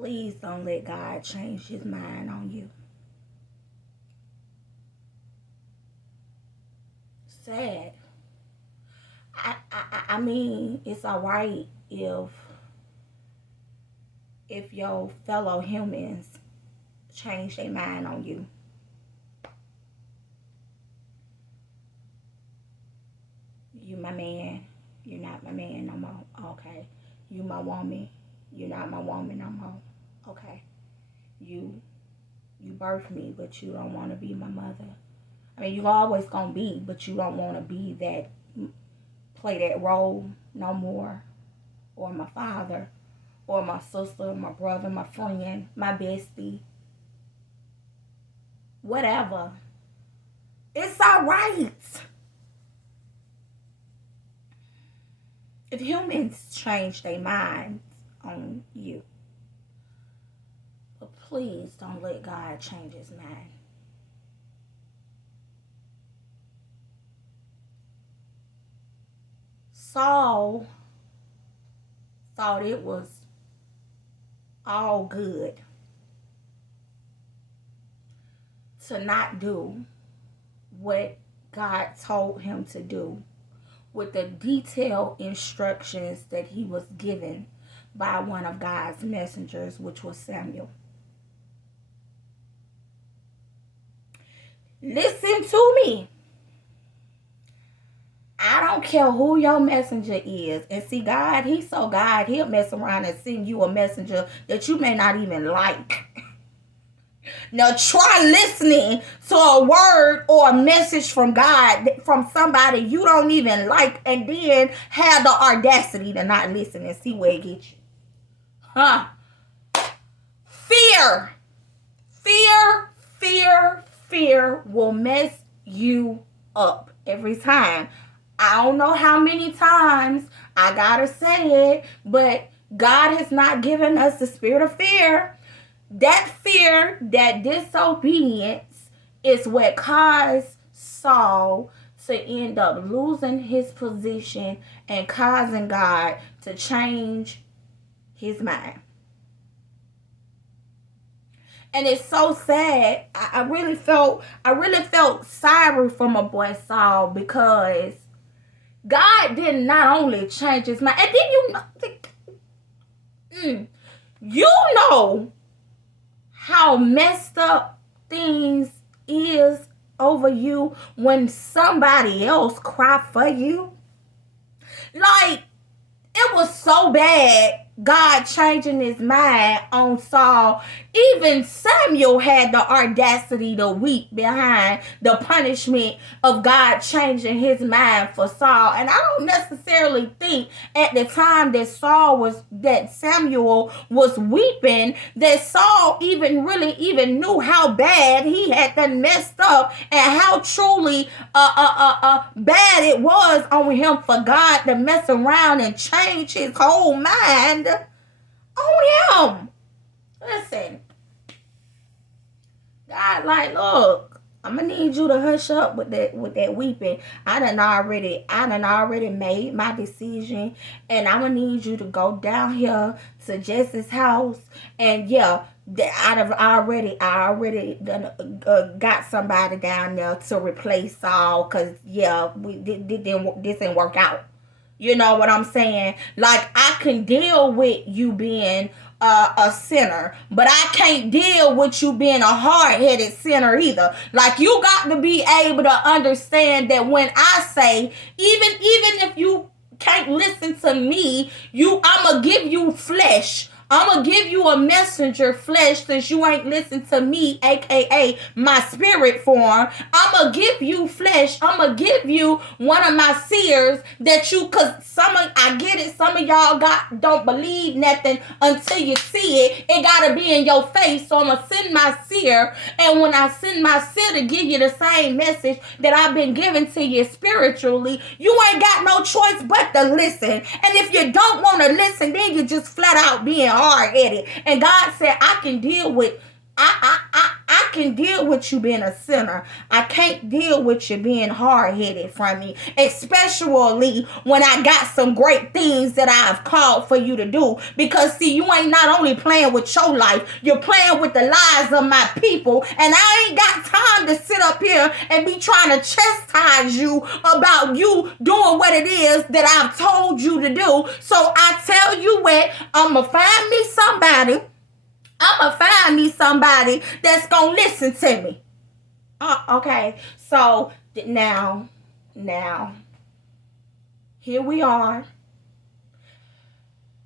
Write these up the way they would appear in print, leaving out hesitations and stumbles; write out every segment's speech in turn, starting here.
Please don't let God change his mind on you. Sad. I mean, it's all right if your fellow humans change their mind on you. You my man, you're not my man no more. Okay. You my woman, you're not my woman no more. Okay. You you birthed me, but you don't want to be my mother. I mean, you always gonna be, but you don't want to be that, play that role no more. Or my father, or my sister, my brother, my friend, my bestie, whatever. It's all right. If humans change their minds on you, but please don't let God change his mind. Saul thought it was all good to not do what God told him to do with the detailed instructions that he was given by one of God's messengers, which was Samuel. Listen to me. I don't care who your messenger is. And see, God, he's so God, he'll mess around and send you a messenger that you may not even like. Now try listening to a word or a message from God, from somebody you don't even like, and then have the audacity to not listen and see where it gets you. Huh? Fear. Fear, fear, fear will mess you up every time. I don't know how many times I gotta say it, but God has not given us the spirit of fear. That fear, that disobedience is what caused Saul to end up losing his position and causing God to change his mind. And it's so sad. I really felt sorry for my boy Saul, because God did not only change his mind, and then you know how messed up things is over you when somebody else cry for you. Like, it was so bad, God changing his mind on Saul. Even Samuel had the audacity to weep behind the punishment of God changing his mind for Saul. And I don't necessarily think at the time that Samuel was weeping, that Saul even knew how bad he had done messed up, and how truly bad it was on him for God to mess around and change his whole mind on him. Listen, God, like, look, I'm gonna need you to hush up with that weeping. I done already made my decision, and I'm gonna need you to go down here to Jesse's house, and yeah, I already done, got somebody down there to replace Saul, cause yeah, this didn't work out. You know what I'm saying? Like, I can deal with you being a sinner, but I can't deal with you being a hard-headed sinner either. Like, you got to be able to understand that when I say, even if you can't listen to me, I'm going to give you flesh. I'm going to give you a messenger flesh, since you ain't listen to me, aka my spirit form. I'm going to give you flesh. I'm going to give you one of my seers that cause I get it, some of y'all don't believe nothing until you see it. It got to be in your face. So I'm going to send my seer. And when I send my seer to give you the same message that I've been giving to you spiritually, you ain't got no choice but to listen. And if you don't want to listen, then you just flat out being hard-headed. And God said, I can deal with, I can deal with you being a sinner. I can't deal with you being hard-headed from me, especially when I got some great things that I've called for you to do. Because see, you ain't not only playing with your life, you're playing with the lives of my people, and I ain't got time to sit up here and be trying to chastise you about you doing what it is that I've told you to do. So I tell you what, I'ma find me somebody that's gonna listen to me. Okay, so now, here we are.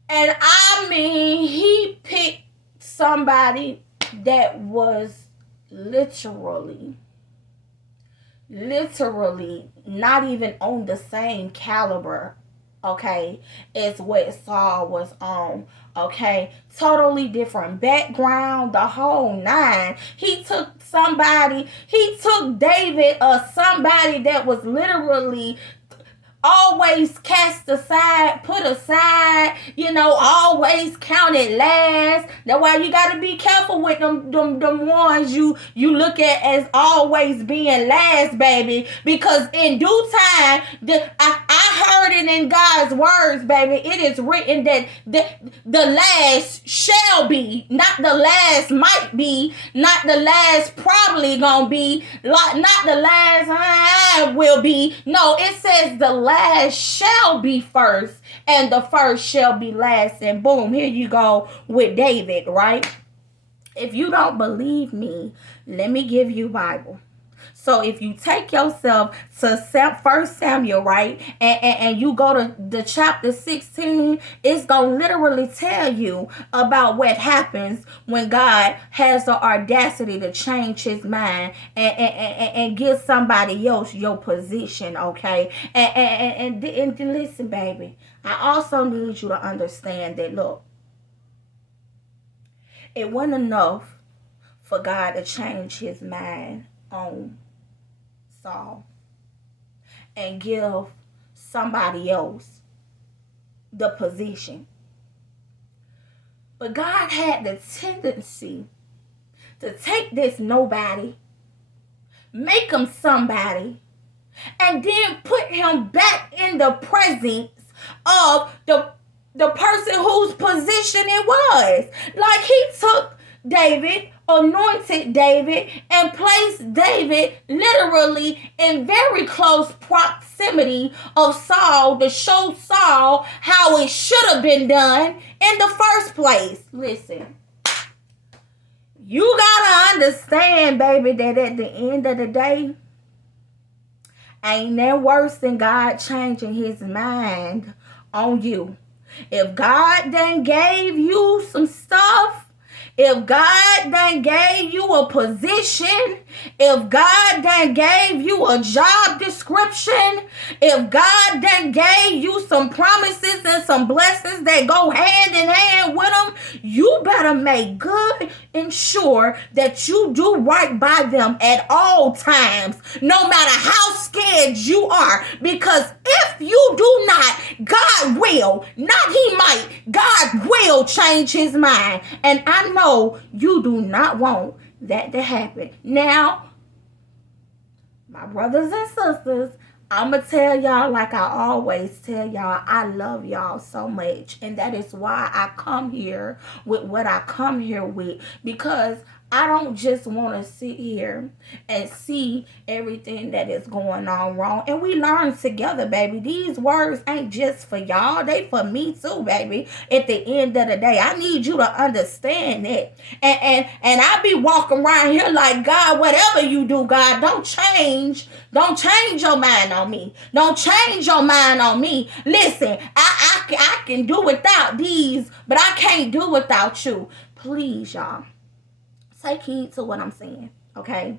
And I mean, he picked somebody that was literally not even on the same caliber, okay, as what Saul was on. Okay, totally different background, the whole nine. He took David, or somebody that was literally always cast aside, put aside, always counted last. That's why you gotta be careful with them ones you look at as always being last, baby. Because in due time, I heard it in God's words, baby. It is written that the last shall be, not the last might be, not the last probably gonna be, not the last will be. No, it says the last shall be first, and the first shall be last. And boom, here you go with David, right? If you don't believe me, let me give you Bible. So if you take yourself to 1 Samuel, right, and you go to the chapter 16, it's going to literally tell you about what happens when God has the audacity to change his mind and give somebody else your position, okay? And listen, baby, I also need you to understand that, look, it wasn't enough for God to change his mind on Saul and give somebody else the position. But God had the tendency to take this nobody, make him somebody, and then put him back in the presence of the person whose position it was. Like, he took David, anointed David, and placed David literally in very close proximity of Saul to show Saul how it should have been done in the first place. Listen, you gotta understand, baby, that at the end of the day, ain't that worse than God changing his mind on you. If God done gave you some stuff, if God done gave you a position, if God done gave you a job description, if God done gave you some promises and some blessings that go hand in hand with them, you better make good and sure that you do right by them at all times, no matter how scared you are. Because if you do not, God will, not he might, God will change his mind. And I know you do not want that to happen. Now, my brothers and sisters, I'm going to tell y'all like I always tell y'all, I love y'all so much. And that is why I come here with what I come here with. Because I don't just want to sit here and see everything that is going on wrong. And we learn together, baby. These words ain't just for y'all. They for me too, baby. At the end of the day, I need you to understand that. And I be walking around here like, God, whatever you do, God, don't change your mind on me. Don't change your mind on me. Listen, I can do without these, but I can't do without you. Please, y'all. Take heed to what I'm saying, okay?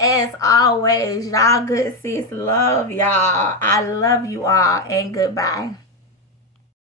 As always, y'all good sis, love y'all. I love you all, and goodbye.